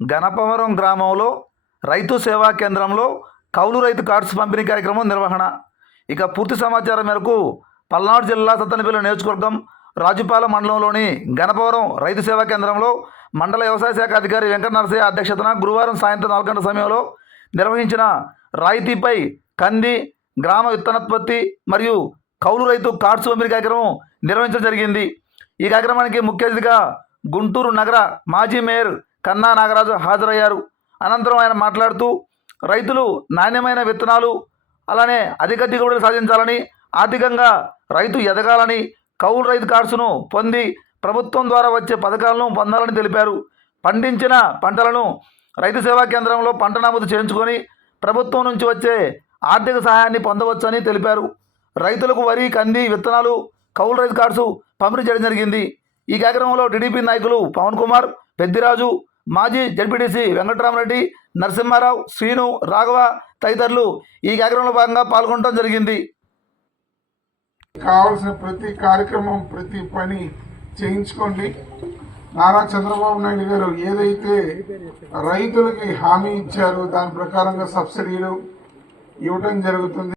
గణపవరం గ్రామంలో రైతు సేవా కేంద్రంలో కౌలు రైతు కార్డ్స్ పంపిణీ కార్యక్రమం నిర్వహణ. ఇక పూర్తి సమాచారం మేరకు పల్నాడు జిల్లా సత్తనపల్లి నియోజకవర్గం రాజుపాల మండలంలోని గణపవరం రైతు సేవా కేంద్రంలో మండల వ్యవసాయ శాఖ అధికారి వెంకట నరసయ్య అధ్యక్షతన గురువారం సాయంత్రం నాలుగు గంటల సమయంలో నిర్వహించిన రాయితీపై కంది గ్రామ విత్తనోత్పత్తి మరియు కౌలు రైతు కార్డ్స్ పంపిణీ కార్యక్రమం నిర్వహించడం జరిగింది. ఈ కార్యక్రమానికి ముఖ్య అతిథిగా గుంటూరు నగర మాజీ మేయర్ కన్నా నాగరాజు హాజరయ్యారు. అనంతరం ఆయన మాట్లాడుతూ రైతులు నాణ్యమైన విత్తనాలు అలానే అధిక దిగుబడులు సాధించాలని ఆర్థికంగా రైతు ఎదగాలని కౌలు రైతు కార్డ్స్ను పొంది ప్రభుత్వం ద్వారా వచ్చే పథకాలను పొందాలని తెలిపారు. పండించిన పంటలను రైతు సేవా కేంద్రంలో పంట నమోదు చేయించుకొని ప్రభుత్వం నుంచి వచ్చే ఆర్థిక సహాయాన్ని పొందవచ్చని తెలిపారు. రైతులకు వరి కంది విత్తనాలు కౌలు రైతు కార్డ్స్ పంపిణీ చేయడం జరిగింది. ఈ కార్యక్రమంలో టీడీపీ నాయకులు పవన్ కుమార్ పెద్దిరాజు మాజీ జడ్పీటీసీ వెంకటరామరెడ్డి నరసింహారావు శ్రీను రాఘవ తదితరులు ఈ కార్యక్రమంలో భాగంగా పాల్గొనడం జరిగింది. కావాల్సిన ప్రతి కార్యక్రమం ప్రతి పని చేయించుకోండి. నారా చంద్రబాబు నాయుడు గారు ఏదైతే రైతులకి హామీ ఇచ్చారో దాని ప్రకారంగా సబ్సిడీలు ఇవ్వటం జరుగుతుంది.